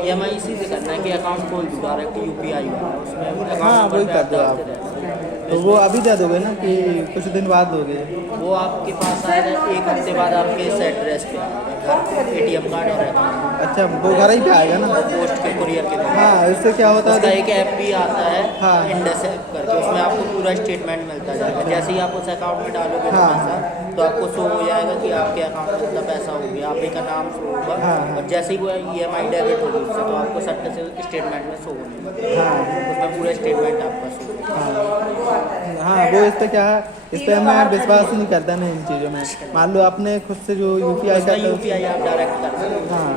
EMI इसी से करना है कि अकाउंट खोल दूँ डायरेक्ट UPI वाला, उसमें अकाउंट हाँ नंबर वही पे कर आप दो आप। डालते रहे। तो वो अभी दे दोगे ना कि कुछ दिन बाद दोगे? वो आपके पास आएगा 1 हफ्ते बाद आपके इस एड्रेस पे आएगा, ATM कार्ड और अकाउंट। अच्छा वो घर ही पे आएगा ना? वो पोस्ट के कुरियर के द्वारा। हाँ इससे क्या होता उसका है एक ऐप भी आता है हाँ इंडस ऐप करके, उसमें आपको पूरा स्टेटमेंट मिलता जाएगा। जैसे ही आप उस अकाउंट में डालोगे ना हाँ पैसा, तो आपको शो हो जाएगा कि आपके अकाउंट में इतना पैसा हो गया, आप ही का नाम शो होगा। हाँ हाँ और जैसे ही वो EMI डेबिट होगी उससे, तो आपको सट्टे से स्टेटमेंट में शो होने लगेगा, हाँ उसमें पूरा स्टेटमेंट आपका शो होगा। हाँ हाँ वो इस पर क्या है, इस पर मैं विश्वास ही नहीं करता ना इन चीज़ों में। मान लो अपने खुद से जो UPI उसमें करता है UPI आप डायरेक्ट कर सकते हो। हाँ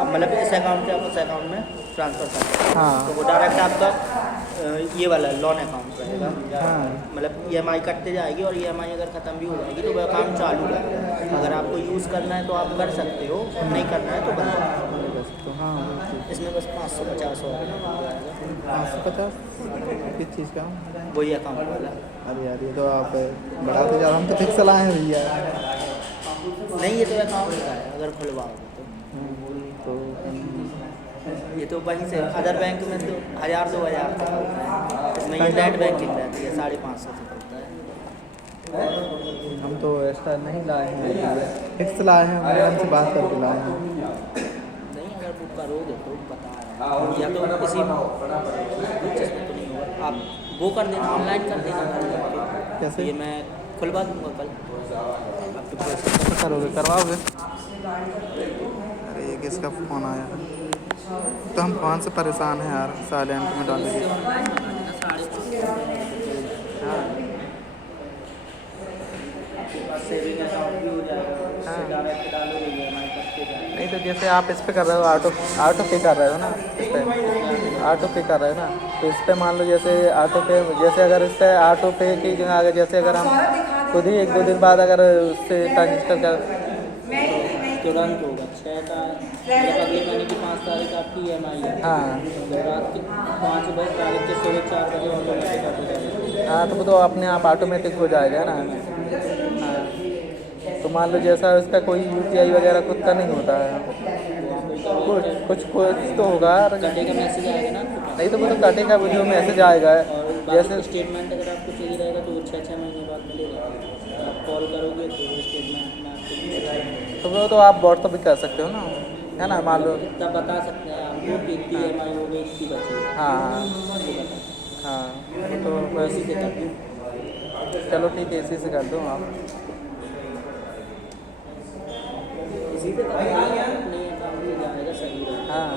अब मतलब इस अकाउंट से आप उस अकाउंट में ट्रांसफ़र कर सकते हो, हाँ तो वो डायरेक्ट आपका ये वाला लोन अकाउंट रहेगा। हाँ मतलब EMI कटते जाएगी और EMI अगर ख़त्म भी हो जाएगी तो वह अकाउंट चालू रहेगा। अगर आपको यूज़ करना है तो आप कर सकते हो, नहीं करना है तो बंद कर सकते तो हाँ हो। इसमें बस 550 हो जाएगा। 550 किस चीज़ का? वही अकाउंट वाला। अरे यार ये तो आप बढ़ाते जा रहे हो, हम तो फिक्स लाए हैं भैया। नहीं, ये तो अकाउंट का है अगर खुलवाओगे तो तो। ये तो वहीं से अदर बैंक में तो 1000-2000 तक होता है, इसमें ये नेट बैंकिंग रहती है 550 से होता है। हम तो एक्स्ट्रा नहीं लाए हैं, फिक्स लाए हैं, मैम से बात करके लाए हैं। नहीं, अगर बुक करोगे तो बता रहे हैं, या तो किसी परचेस में तो नहीं होगा, आप वो कर देना, ऑनलाइन कर देना घर जाके। कैसे? ये मैं खुलवा दूँगा कल। आपके पास कैसे करोगे, करवाओगे? अरे ये किसका फ़ोन आया? तो हम फ़ोन से परेशान हैं यार, साइलेंट में डाल दीजिए। हाँ सेविंग अकाउंट भी हो जाएगा, उससे हाँ। डायरेक्ट डालोगे EMI करके जाएगा। नहीं तो जैसे आप इस पे कर रहे हो, ऑटो पे कर रहे हो ना, इस पे ऑटो पे कर रहे हो ना, तो इस पे मान लो जैसे ऑटो पे, जैसे अगर इस पे ऑटो पे की जगह अगर जैसे अगर हम खुद ही 1-2 दिन बाद अगर उससे ट्रांजेक्शन कर तुरंत होगा 6 का, मतलब अगले महीने की 5 तारीख आपकी EMI है, हाँ तो रात के 5 बजे तारीख के सुबह 4 बजे ऑटोमेटिक ऑटो जाएगा। हाँ तो वो तो अपने आप ऑटोमेटिक हो जाएगा ना। हाँ तो मान लो जैसा उसका कोई UPI वगैरह खुद का नहीं होता है, कुछ तो होगा। कटेगा मैसेज आएगा ना आपके पास। नहीं तो वो तो कटेगा, वो जो मैसेज आएगा और जैसे बाकी स्टेटमेंट अगर आपको चाहिए रहेगा तो वो 6-6 महीने बाद मिलेगा। आप कॉल करोगे तो वो स्टेटमेंट में आपको मिल जाएगा। तो वो तो आप व्हाट्सअप भी कर सकते हो ना, है ना? मान लो इतना बता सकते हैं आपको कि इतनी EMI हो गई, इतनी बची है। हाँ हाँ ये बता हाँ वो तो बस इसी से कर दूँ। चलो ठीक है, इसी से कर दो आप। इसी से कर दूँ, नहीं अकाउंट में जाएगा सही रहेगा। हाँ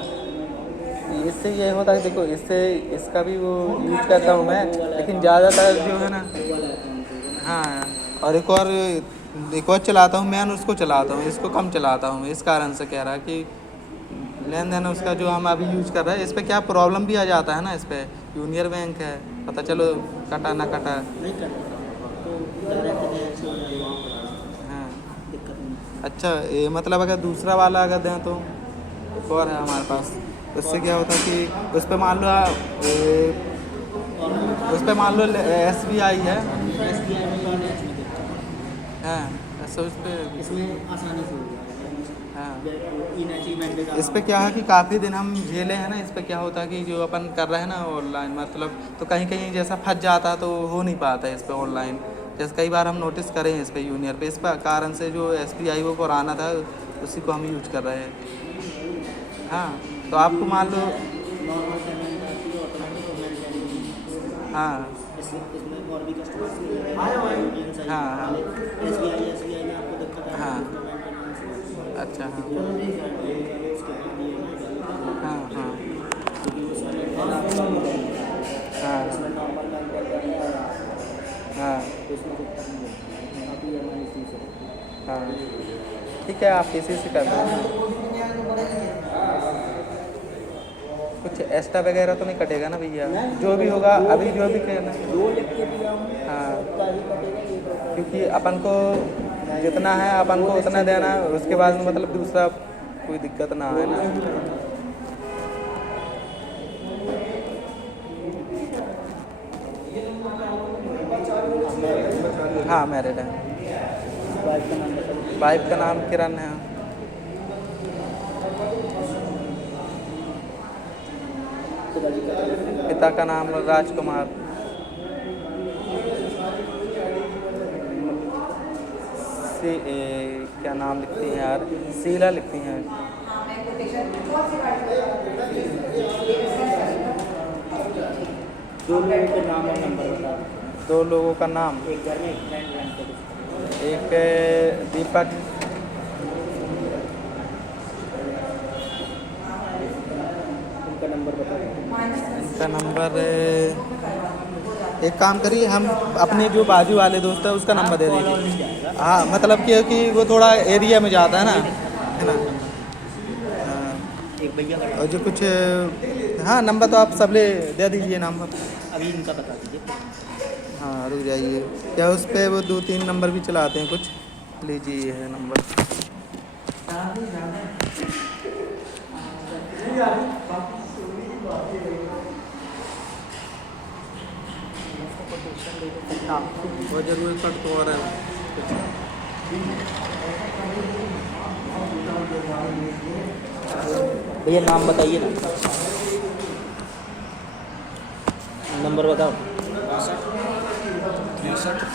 इससे ये होता है, देखो इससे इसका भी वो यूज करता हूँ मैं, लेकिन ज़्यादातर जो है ना, वो वाला अकाउंट होगा ना। हाँ और एक और चलाता हूँ मैं, उसको चलाता हूँ, इसको कम चलाता हूँ। इस कारण से कह रहा कि लेन देन उसका जो हम अभी यूज कर रहे हैं, इस पर क्या प्रॉब्लम भी आ जाता है ना, इस पर यूनियन बैंक है, पता चलो कटा ना कटा। नहीं करना तो डायरेक्ट बैंक से हो जाएगा, हाँ दिक्कत नहीं। अच्छा ये मतलब अगर दूसरा वाला अगर दें तो एक और है हमारे पास, उससे क्या होता है कि उस पर मान लो उस पर मान लो SBI है, SBI में या नेट में दिक्कत है। हाँ ऐसा उस पर। इसमें आसानी से हो जाएगा। हाँ इन अचीवमेंट का इस पे क्या है कि काफ़ी दिन हम झेले हैं ना, इस पे क्या होता है कि जो अपन कर रहे हैं ना ऑनलाइन, मतलब तो कहीं कहीं जैसा फंस जाता है तो हो नहीं पाता है इस पे ऑनलाइन। जैसे कई बार हम नोटिस करें इस पे यूनियर पे, इस पर कारण से जो SBI वो पुराना था उसी को हम यूज कर रहे हैं। हाँ तो आपको मान लो नॉर्मल पेमेंट आती है, ऑटोमेटिक पेमेंट पेंडिंग। हाँ इसमें और भी कस्टमर्स हाँ हाँ हाँ SBI में आपको दिक्कत है हाँ मेंटेनेंस। अच्छा हाँ उसके बाद EMI हाँ हाँ क्योंकि उसमें हाँ इसमें नॉर्मल बैंक हाँ तो इसमें दिक्कत नहीं है। आप EMI इसी से हाँ ठीक है, आप इसी से कर दो। कुछ एक्स्ट्रा वगैरह तो नहीं कटेगा ना भैया? जो भी होगा अभी जो भी कहना। दो लिख के दिया हूँ, हाँ उसका ही कटेगा 1 रुपया। क्योंकि अपन को जितना है अपन को उतना देना है, उसके बाद में मतलब दूसरा कोई दिक्कत ना आए ना। हाँ मैरिड है। वाइफ का नाम बताइए। वाइफ का नाम किरण है। पिताजी का नाम? पिता का नाम राजकुमार। क्या नाम लिखती हैं यार, शीला लिखती हैं। दो लोगों के नाम और नंबर बता दो। 2 लोगों का नाम, एक घर में एक फ्रेंड रेंट पे कुछ। एक दीपक, उनका नंबर बता दो। इनका नंबर एक काम करिए, हम अपने जो बाजू वाले दोस्त है उसका नंबर दे दीजिए। हाँ मतलब कि वो थोड़ा एरिया में जाता है ना, है ना। हाँ, एक भैया का और जो कुछ हाँ नंबर तो आप सबले दे दीजिए नंबर। अभी इनका बता दीजिए। हाँ रुक जाइए, क्या उस पर वो 2-3 नंबर भी चलाते हैं कुछ, लीजिए ये है नंबर। वो जरूर कट तो और है। भैया नाम बताइए ना, नंबर बताओ। 63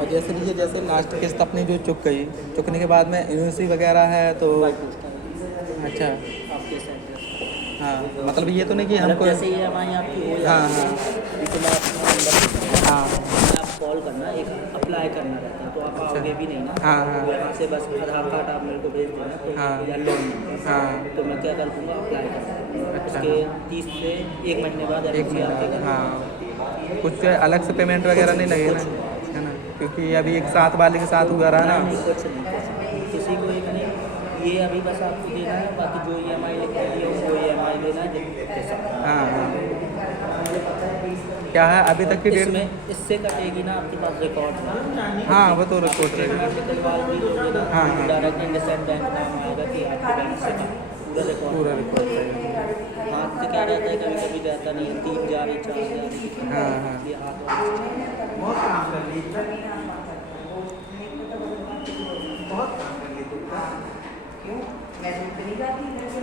और जैसे लीजिए, जैसे लास्ट किस्त अपनी जो चुक गई, चुकने के बाद में यूनिवर्सिटी वगैरह है तो अच्छा। आपके सेंटर हाँ मतलब ये तो नहीं कि मतलब हमको जैसे ये हमारी आपकी हो हाँ जाती हाँ है, तो मैं अपना नंबर हाँ आप कॉल करना, एक अप्लाई करना रहता है, तो आप आओगे भी नहीं ना। हाँ हाँ यहाँ से बस आधार कार्ड आप मेरे को भेज देना तो हाँ। या लोन, हाँ तो मैं क्या कर दूँगा, अप्लाई कर दूँगा। अच्छा। उसके 30 से 1 महीने बाद एक एडमिशन आपके महीना, घर। हाँ कुछ अलग से पेमेंट वगैरह नहीं लगेगा ना, है ना, क्योंकि अभी एक साथ वाले के साथ हुआ रहा नहीं ना। कुछ नहीं, किसी को एक नहीं, ये अभी बस आपको देना है, बाकी जो EMI लिख के दिए वो EMI लेना है दे सकते हैं। हाँ हाँ क्या है अभी तक की डेट में? इसमें इससे कटेगी ना आपके पास रिकॉर्ड में। हाँ वो तो रिपोर्ट रहेगा। हाँ, हाँ। डायरेक्ट इंडसइंड बैंक नाम आएगा कि आपके बैंक से पूरा रिकॉर्ड। पूरा रिपोर्ट रहेगा। हाथ से क्या रहता है, कभी कभी रहता नहीं है, 3 जा रहे 4 जा रहे। हाँ हाँ ये हाथ वाला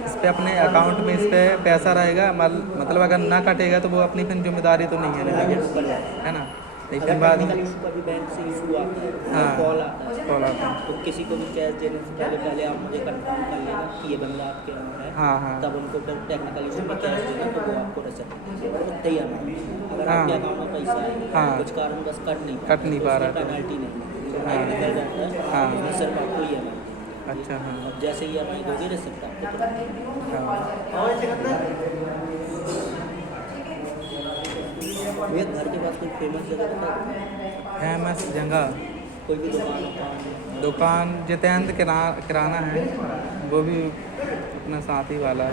इस पे अपने अकाउंट में इस पे पैसा रहेगा, मतलब अगर ना कटेगा तो वो अपनी फिर जिम्मेदारी तो नहीं है ना, है ना। लेकिन बाद में इशू कभी बैंक से इशू आता है, हाँ। कॉल आता है, कॉल आता है। तो किसी को भी कैश देने से पहले आप मुझे कंफर्म कर लेना कि ये बंदा आपके यहाँ है। हाँ हाँ तब उनको फिर टेक्निकल इशू में कैश देना, तो वो आपको रिसीव तैयार अमाउंट। अगर हाँ। आपके अकाउंट में पैसा है, हाँ। कुछ कारण बस कट नहीं पा रहा। पेनल्टी नहीं, हाँ। निकल जाता है। हाँ। उसमें सिर्फ आपको EMI। अच्छा हाँ अब जैसे EMI दोगे रिसिप्ट आपको हाँ भैया घर के पास कोई फेमस जगह बता दो। फेमस जगह कोई भी दुकान दुकान जितेंद्र किराना है, वो भी अपना साथ ही वाला है।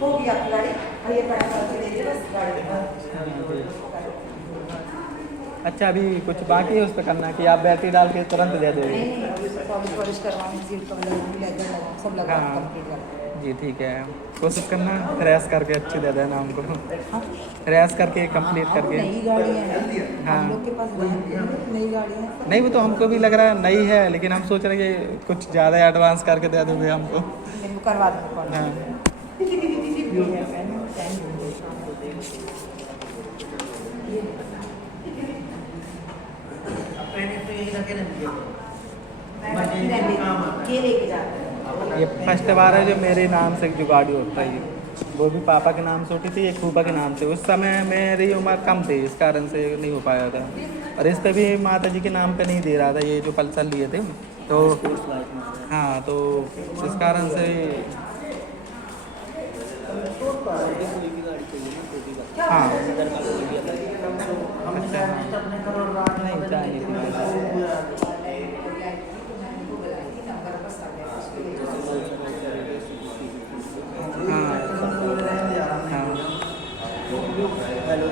हो गया आपकी गाड़ी, और ये बड़ा करके दे दे बस गाड़ी। अच्छा अभी कुछ बाकी है उस पर करना कि आप बैटरी डाल के तुरंत दे दोगे? नहीं पॉलिश वॉलिश करवाऊँ, सीट कवर लेदर लगाऊँ, सब लगा हाँ। कंप्लीट कर। जी ठीक है, कोशिश करना रेस करके अच्छी दे देना हमको, रेस करके कंप्लीट करके। नई गाड़ियाँ हैं हाँ। हम लोग के पास, नई गाड़ियाँ हैं। नहीं वो तो हमको भी लग रहा है नई है, लेकिन हम सोच रहे हैं कि कुछ ज़्यादा एडवांस करके दे दोगे हमको। इनको करवा दूँ कॉल। हाँ ये लेके जाते हैं। ये फर्स्ट बार है जो मेरे नाम से जो गाड़ी होता है ये। वो भी पापा के नाम से उठी थी, एक फूफा के नाम से। उस समय मेरी उम्र कम थी, इस कारण से नहीं हो पाया था। और इस पे भी माता जी के नाम पे नहीं दे रहा था, ये जो पल्सर लिए थे तो स्पोर्ट्स बाइक में हाँ, तो इस कारण से कोई भी गाड़ी चाहिए ना, कोई भी गाड़ी हाँ इधर का कोई भी अलग अच्छा नहीं चाहिए थी भाई। हाँ हाँ हेलो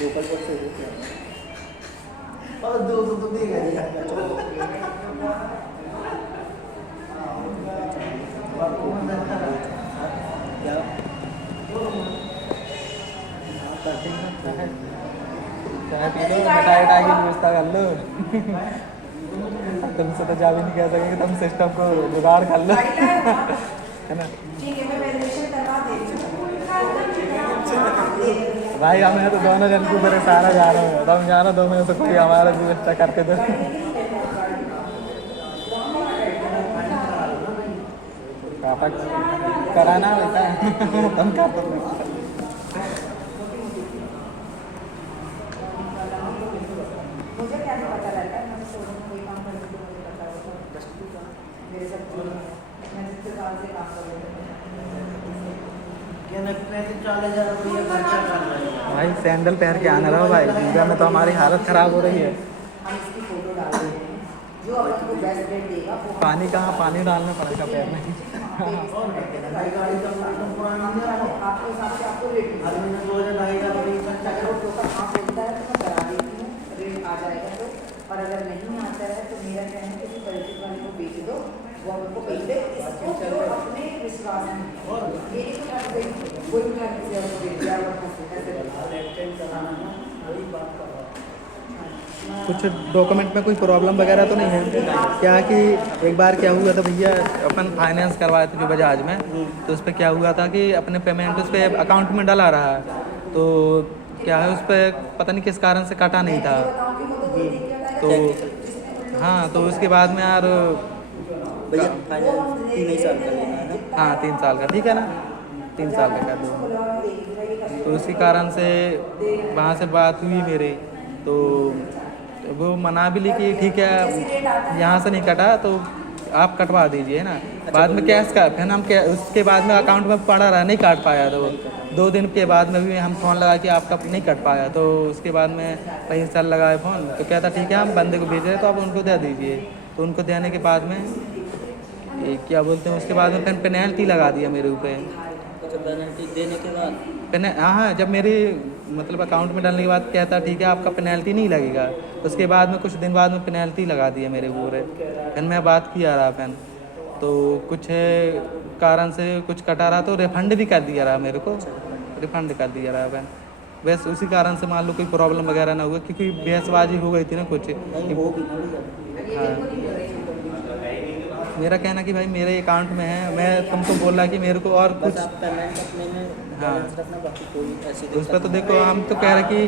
लोकल बस से और दो देगा क्या करते हैं चाय पी लो, मिठाई उठाई की व्यवस्था कर लो। तुमसे तो जा भी नहीं कह सकेंगे, तुम सिस्टम को जुगाड़ कर लो, है ना ठीक है, मैं वैल्यूएशन करवा दे रही हूँ। भाई। हमें तो दोनों जन को मेरे सारा जा रहा है, तुम जानो दो में से कोई हमारा व्यवस्था करके दो। पापा कराना बेटा तुम कर दो। मुझे क्या नहीं पता रहता है, मैं शोरूम में कोई काम करती हूँ, मुझे पता होता है मेरे सब चीज़ है, मैं जितने साल से काम कर रही हूँ। भाई सैंडल पहन के आना रहो भाई, पूजा में तो हमारी हालत ख़राब हो रही है। हम इसकी फोटो डाल देते हैं, जो अपन को बेस्ट रेट देगा वो पानी कहाँ, पानी डालना पड़ेगा पैर में। आपके हिसाब से आपको रेट अगर वो टोकन आप बोलता है तो मैं करा देती हूँ, रेट आ जाएगा तो। और अगर नहीं आता है तो मेरा कहना है किसी परिचित वाले को बेच दो, वो हमको बेच दे, इसको जो अपने विश्वास में ये नहीं कर कोई उठा किसी और को बेच दिया और ऐसे कुछ डॉक्यूमेंट में कोई प्रॉब्लम वगैरह तो नहीं है क्या? कि एक बार क्या हुआ था भैया, अपन फाइनेंस करवाए थे जो बजाज में, तो उस पर क्या हुआ था कि अपने पेमेंट उस पर अकाउंट में डला रहा है, तो क्या है उस पर पता नहीं किस कारण से कटा नहीं था। तो हाँ, तो उसके बाद में यार भैया फाइनल 3 साल का लेना है ना? हाँ 3 साल का, ठीक है ना, 3 साल का कर दो। तो उसी कारण से वहाँ से बात हुई मेरी, तो वो मना भी ली कि ठीक है यहाँ से नहीं कटा तो आप कटवा दीजिए ना। बाद में कैश का फिर हम क्या, उसके बाद में अकाउंट में पड़ा रहा, नहीं काट पाया। तो 2 दिन के बाद में भी हम फ़ोन लगा कि आपका नहीं कट पाया, तो उसके बाद में कहीं सर लगाए फ़ोन, तो कहता ठीक है हम बंदे को भेज रहे तो आप उनको दे दीजिए। तो उनको देने के बाद में क्या बोलते हैं, उसके बाद में फिर पेनल्टी लगा दिया मेरे ऊपर। अच्छा, पेनल्टी देने के बाद हाँ, जब मेरी मतलब अकाउंट में डालने के बाद कहता ठीक है आपका पेनल्टी नहीं लगेगा, उसके बाद में कुछ दिन बाद में पेनल्टी लगा दिया मेरे पूरे। फिर मैं बात किया रहा फिर, तो कुछ कारण से कुछ कटा रहा, तो रिफ़ंड भी कर दिया रहा मेरे को, रिफ़ंड कर दिया रहा फिर। बस उसी कारण से मान लो कोई प्रॉब्लम वगैरह ना हुआ, क्योंकि बहसबाजी हो गई थी ना कुछ। नहीं वो भी नहीं भैया। हाँ, मेरा कहना कि भाई मेरे अकाउंट में है, मैं तुमको बोल रहा कि मेरे को और बस कुछ आप पेमेंट अपने में हाँ। बैलेंस रखना, बाकी कोई ऐसी उस पर तो देखो हम तो कह रहे कि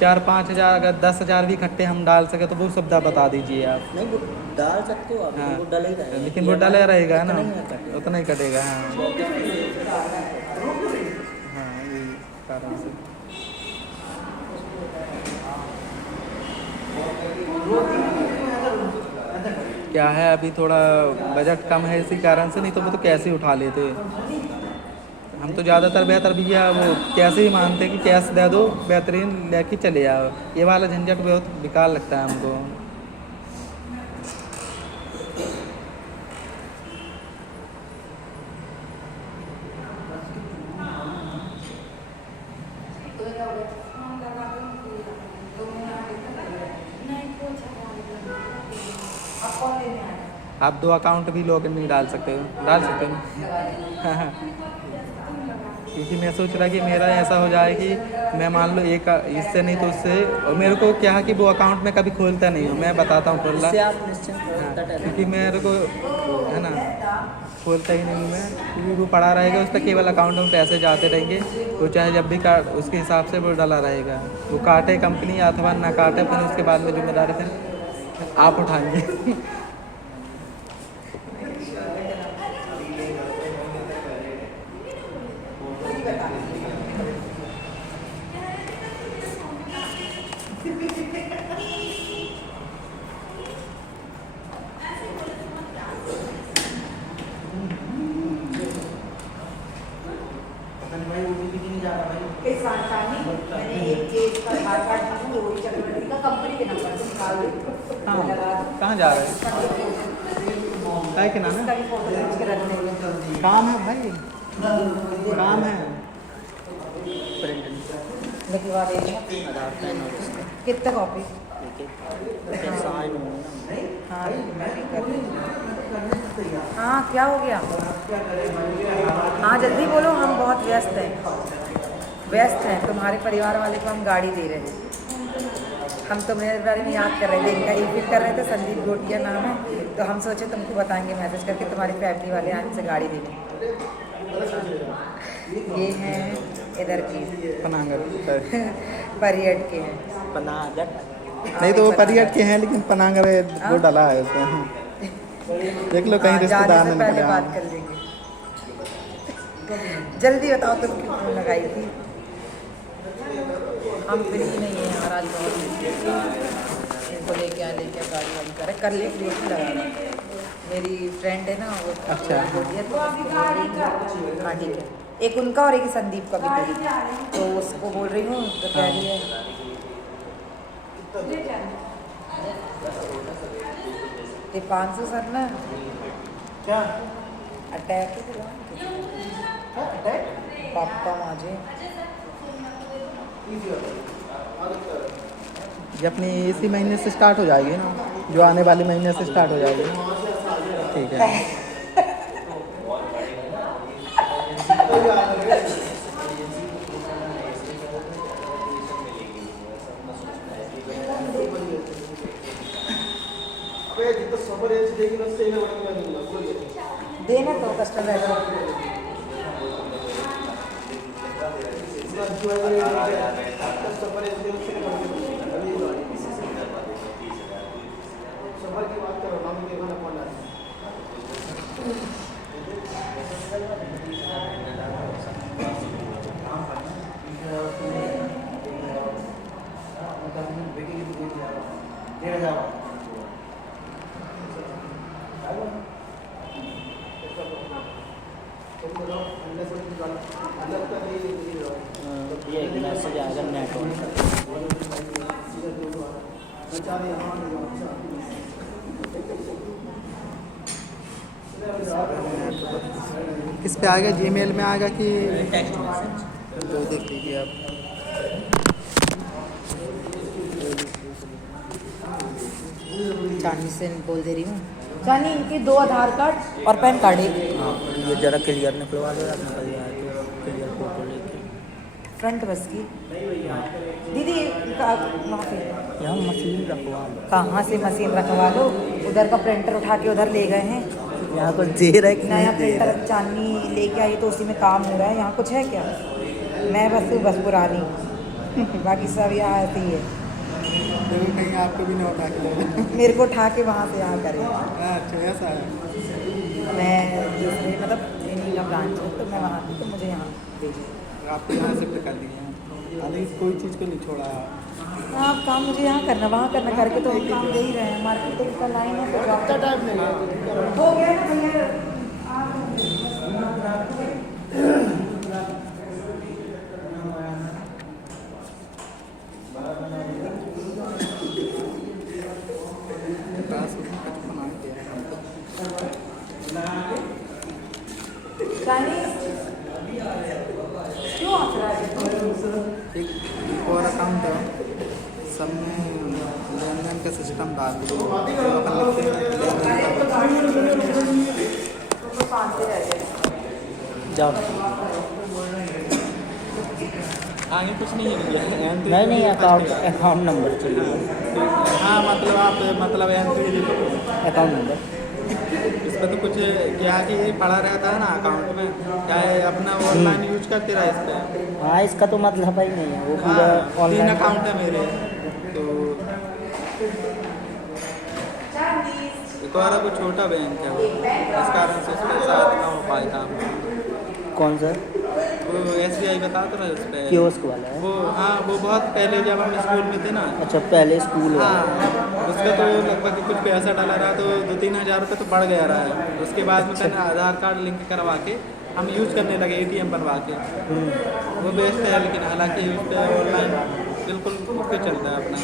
4-5 हज़ार, अगर 10 हज़ार भी इकट्ठे हम डाल सके तो वो सुविधा बता दीजिए आप। नहीं वो डाल सकते हो आप, हाँ। वो डल ही रहेगा, लेकिन वो डले रहेगा ना, उतना ही कटेगा। उतना ही कटेगा। हाँ तो हाँ, यही कारण से क्या है, अभी थोड़ा बजट कम है इसी कारण से, नहीं तो वो तो कैसे ही उठा लेते। हम तो ज़्यादातर बेहतर भैया वो कैसे ही मानते कि कैश दे दो, बेहतरीन लेके चले आओ। ये वाला झंझट बहुत बेकार लगता है हमको। आप 2 अकाउंट भी लॉग इन नहीं डाल सकते हो, डाल सकते हो क्योंकि मैं सोच रहा कि मेरा ऐसा हो जाए कि मैं मान लो एक इससे नहीं तो उससे, और मेरे को क्या है कि वो अकाउंट में कभी खोलता नहीं हूँ, मैं बताता हूँ खोलना। इससे आप निश्चिंत हो, इतना टेंशन क्योंकि मेरे को है ना खोलता ही नहीं हूँ मैं, क्योंकि वो पड़ा रहेगा उस पर, केवल अकाउंट में पैसे जाते रहेंगे, वो चाहे जब भी काट उसके हिसाब से वो डला रहेगा। वो काटे कंपनी अथवा ना काटे, फिर उसके बाद में जिम्मेदारी फिर आप उठाएंगे। इस वारसानी मैंने एक केस का आधार कार्ड दी हूँ, रोहित चक्रवर्ती का, कंपनी के नंबर से निकाल दो, लगा दो। कहाँ जा रहे हैं? क्या के नाम इसका है? भी फोटो खींच के रख देंगे। काम है भाई, काम है। प्रिंट लिखवा देंगे। आधार पैन और इसका कितना कॉपी? फिर साइन हो हाँ मैं भी कर रही हूँ। हाँ क्या हो गया? हाँ जल्दी बोलो, हम बहुत व्यस्त हैं। तुम्हारे परिवार वाले को हम गाड़ी दे रहे हैं। हम तुम्हारे बारे में याद कर रहे थे, इनका ईफिट कर रहे थे, संदीप गोटिया नाम है, तो हम सोचे तुमको बताएंगे मैसेज करके, तुम्हारी फैमिली वाले आज से गाड़ी देंगे। ये हैं इधर की पनागर परियड के हैं। पनागट। नहीं तो वो परियड के हैं, लेकिन पनागर वो डाला है उसमें। देख लो कहीं रिश्तेदार जाने से ने पहले निकले बात कर लेंगे। जल्दी बताओ तुम क्यों फोन लगाई थी? हम फ्री नहीं है यार, आज बहुत इनको लेके गाड़ी वाड़ी कर ले लेट ही लगा रहा। मेरी फ्रेंड है ना वो, अच्छा। बोली है तो हाँ ठीक है, एक उनका और एक संदीप का भी बोली, तो उसको बोल रही हूँ तो कह रही है ये 500 सर ना क्या अटैक पापा माझे ये अपनी इसी महीने से स्टार्ट हो जाएगी ना, जो आने वाले महीने से स्टार्ट हो जाएगी। ठीक है। देना तो कस्टमर ये एक मैसेज आएगा नेट ऑन। किस पे आएगा? जीमेल में आएगा कि टेक्स्ट मैसेज? तो देख लीजिए आप। चांदी से बोल दे रही हूँ, चांदी इनके 2 आधार कार्ड और पैन कार्ड एक हाँ ये ज़रा क्लियर निकलवा दो अपना परिवार तो क्लियर फोटो लेके। फ्रंट बस की दीदी माफी, यहाँ मशीन रखवा लो। कहाँ से मशीन रखवा लो? उधर का प्रिंटर उठा के उधर ले गए हैं। यहाँ कुछ दे रहा है कि नया नहीं दे रहा प्रिंटर चांदी लेके आई तो उसी में काम हो रहा है। यहाँ कुछ है क्या? मैं बस पुरानी बाकी सब यहाँ ऐसे ही है। देखो कहीं आपको भी नहीं उठा के ले जाए। मेरे को उठा के वहाँ से यहाँ करें। अच्छा ऐसा है। मैं दूसरे मतलब इन्हीं का ब्रांच है तो मैं वहाँ थी तो मुझे यहाँ भेजिए। आपको यहाँ शिफ्ट कर दिए हैं, अभी कोई चीज़ को नहीं छोड़ा है। आप काम मुझे यहाँ करना वहाँ करना करके तो हम काम दे ही रहे हैं। मार्केटिंग का लाइन है तो जॉब का टाइम नहीं हो गया ना भैया। क्यों आप एक और अकाउंट है, सब में लेन-देन का सिस्टम डाल दो। जाओ। आगे कुछ नहीं है। नहीं अकाउंट नंबर चाहिए। हाँ मतलब आप मतलब एंट्री लिखो अकाउंट नंबर। इस पर तो कुछ क्या कि ये पड़ा रहता है ना अकाउंट में, चाहे अपना ऑनलाइन यूज करते रहे इस पर। हाँ इसका तो मतलब ही नहीं है वो हाँ पूरा 3 ऑनलाइन अकाउंट है मेरे तो तुम्हारा वो छोटा बैंक है वो, इस कारण से उसके साथ ना हो पाए काम। कौन सा? वो SBI बता तो रहे उस पर कियोस्क वाला है? वो, हाँ वो बहुत पहले जब हम स्कूल में थे ना। अच्छा, पहले स्कूल वाला। हाँ, उसका तो लगभग कुछ पैसा डाला रहा तो 2-3 हज़ार रुपये तो बढ़ गया रहा है। उसके बाद में मैंने आधार कार्ड लिंक करवा के हम यूज़ करने लगे, ATM बनवा के। वो बेस्ट है, लेकिन हालांकि उस पर ऑनलाइन बिल्कुल ओके चलता है अपना।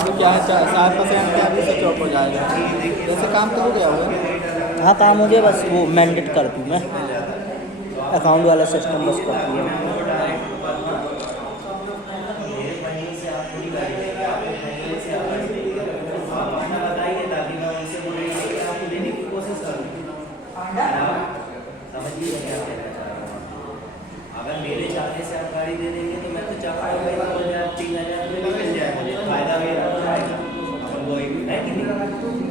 तो क्या है 7% क्या अभी से चौक हो जाएगा, जैसे काम तो हो गया होगा। हाँ, काम हो गया, बस वो मैंडेट कर दूँ मैं, अकाउंट वाला सिस्टम बस कर दूँ। अगर मेरे चाहने से आप गाड़ी दे देंगे तो मैं तो चाहता हूँ भाई 2,000-3,000 रुपये मिल जाए, मुझे फायदा मेरा आएगा। अपन वो है कि नहीं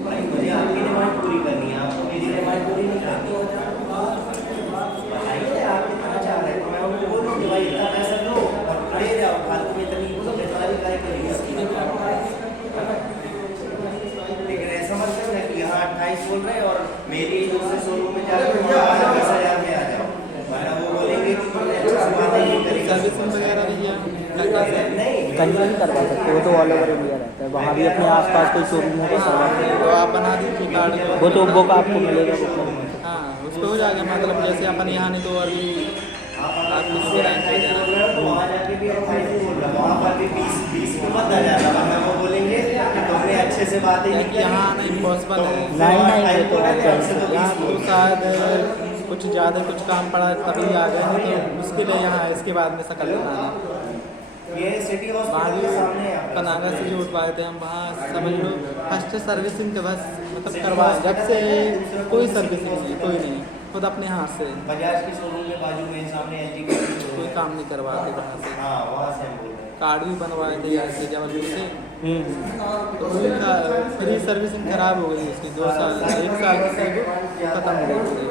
भाई, मुझे आपकी डिमांड पूरी करनी है, आपको मेरी डिमांड पूरी नहीं करनी हो बताइए आप कितना चाह रहे हैं, तो मैं उनको बोलूँ कि भाई इतना पैसा लो और ले जाओ, फालतू में इतनी जिम्मेदारी काय करिए। लेकिन ऐसा मत करना कि यहाँ 28 बोल रहे हैं और मेरी दूसरे शोरूम में जाकर 20,000 में आ जाओ, वरना वो बोलेंगे कि तुमने अच्छा से बात नहीं करी। सर्विसिंग वगैरह भैया कहीं नहीं करवा सकते, वो तो ऑल ओवर इंडिया रहता है, वहाँ भी अपने आसपास कोई शोरूम होगा सब। तो आप बना दीजिए कार्ड। वो तो बुक आपको मिलेगा। हाँ, उस पर हो जाएगा, मतलब जैसे अपन यहाँ नहीं तो अभी आप किसी भी बैंक से जाना। वहाँ जाके भी 28 बोल रहा, वहाँ पर भी 20 में मत आ जाता, वरना वो बोलेंगे कि तुमने अच्छे से बातें नहीं की। यहाँ आना इम्पॉसिबल है। नहीं, वो तो यहाँ तो शायद कुछ ज़्यादा कुछ काम पड़ा तभी आ गए, नहीं तो मुश्किल है यहाँ इसके बाद में शकल बनाना। ये सिटी वहाँ हॉस्पिटल के सामने है। पनागा से जो उठवाए थे हम, वहाँ समझ लो फर्स्ट सर्विसिंग के बस मतलब करवाए, जब से कोई सर्विसिंग नहीं, कोई नहीं, खुद अपने हाथ से बजाज के शोरूम के बाजू में सामने LG का कोई काम नहीं करवाते वहाँ से। हाँ, वहाँ से हम बोल रहे हैं। कार्ड भी बनवाए थे ऐसे जबलपुर से, तो उसकी फ्री सर्विसिंग खराब हो गई उसकी 2 साल 1 साल की थी वो ख़त्म हो गई।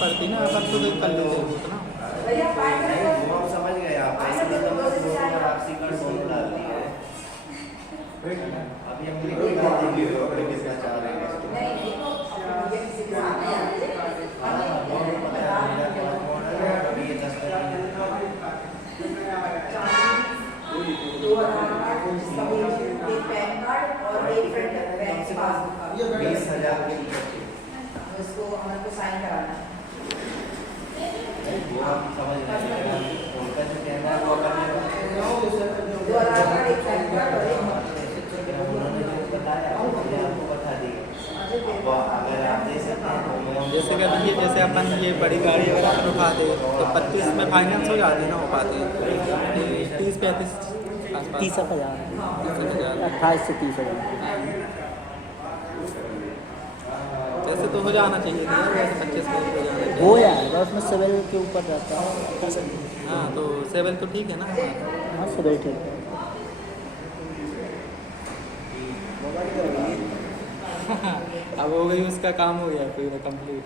पड़ती ना अपन तो कर लेते उतना। वो हम समझ गए, आप ऐसे मतलब आपसी कार्ड दोनों डाल दिए हैं। अभी हम किसका चाह रहे हैं अभी ये 10 एक पैन कार्ड और एक बैंक पासबुक 20,000 उसको हमारे को साइन कराना है। वो हम समझ रहे हैं, उनका जो कहना है वो करने दो आधार कार्ड, एक पैन कार्ड और एक उन्होंने जो बताया मैंने आपको बता दिया। अब अगर आप दे सकते हैं तो मैं जैसे कह दीजिए, जैसे अपन ये बड़ी गाड़ी अगर अपन उठाते तो 25 में फाइनेंस हो जाते ना, हो पाते 30-35 आसपास 30,000, 30,000 28 से 30,000। वैसे तो हो जाना चाहिए था, वैसे 25 में हो जाना चाहिए। हो जाएगा, उसमें सिविल के ऊपर रहता है। हाँ, तो सिविल तो ठीक है ना हमारा। हाँ, सिविल ठीक है। अब हो गई, उसका काम हो गया पूरा कंप्लीट।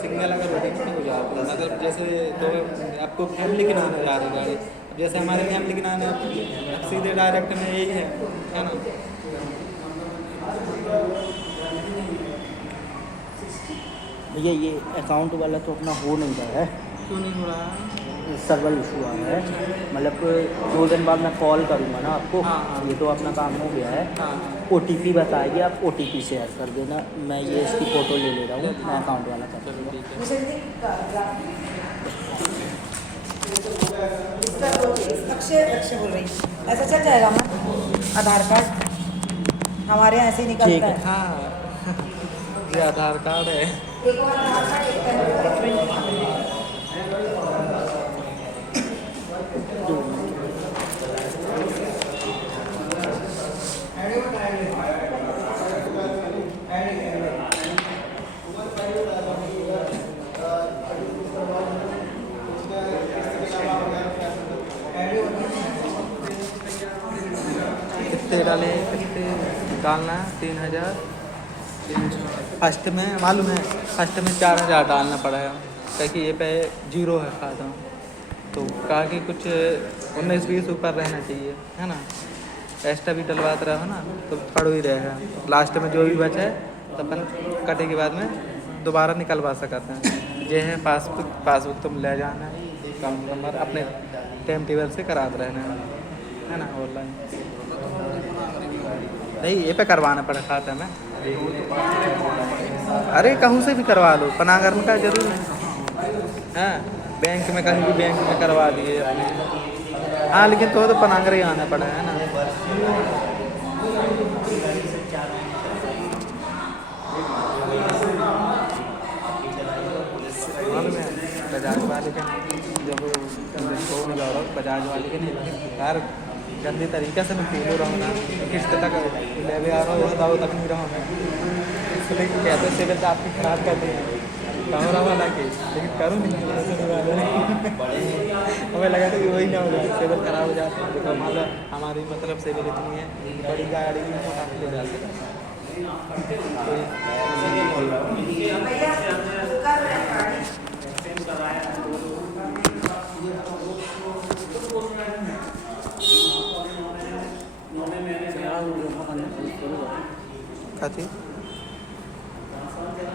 सिग्नल अगर रोडिंग नहीं हो जाती, मतलब जैसे तो आपको फैमिली के नाम जा रही गाड़ी, अब जैसे हमारे फैमिली के नाम है, अब सीधे डायरेक्ट में यही है ना। भैया ये अकाउंट वाला तो अपना हो नहीं रहा है, क्यों नहीं हो रहा है? सर्वर इशू आ रहा है। मतलब 2 दिन बाद मैं कॉल करूँगा ना आपको। हाँ। ये तो अपना काम हो गया है। हाँ, OTP बताएगी, आप OTP शेयर कर देना, मैं ये इसकी फ़ोटो ले ले रहा हूँ, मैं अकाउंट वाला कर चलो दूँगा। ठीक है। अक्षय बोल रही ऐसा चल जाएगा मैम? आधार कार्ड हमारे यहाँ ऐसे ही ठीक निकलता है। है। हाँ, ये आधार कार्ड है। एक और आधार कार्ड, एक पैन कार्ड। कितने डाले, कितने डालना है? 3,300 फर्स्ट में मालूम है, फर्स्ट में 4000 डालना पड़ेगा ताकि ये पे 0 है खाता, तो कहा कि कुछ 19-20 ऊपर रहना चाहिए, है ना। एक्स्ट्रा भी डलवाते रहो ना तो पड़ ही रहेगा, लास्ट में जो भी बचे तो अपन कटे के बाद में दोबारा निकलवा सकते हैं। ये है पासबुक तुम ले जाना है, अकाउंट नंबर अपने टाइम टेबल से कराते रहना है ना ऑनलाइन। नहीं ये पे करवाना पड़ा खाता में, अरे कहूँ से भी करवा लो, पनागरन का जरूरी है। हाँ बैंक में कहीं भी बैंक में करवा दिए अपने, हाँ लेकिन तो पनागर ही आना पड़ा है ना। बजाज वाले के जब बजाज वाले के नहीं यार गंदी तरीके से मैं पीलो रहा हूँ ना, किस्त तक ले भी आ रहा हूँ दाव तक नहीं रहा हूँ मैं, लेकिन कहते सिविल तो आपकी खराब कर दी कमरा वाला की, लेकिन करूँ नहीं हमें लगा था कि वही ना हो जाए, सिविल खराब हो जाता है। देखो मान लो हमारी मतलब सिविल इतनी है, बड़ी गाड़ी में मोटा ले जा सकते खाती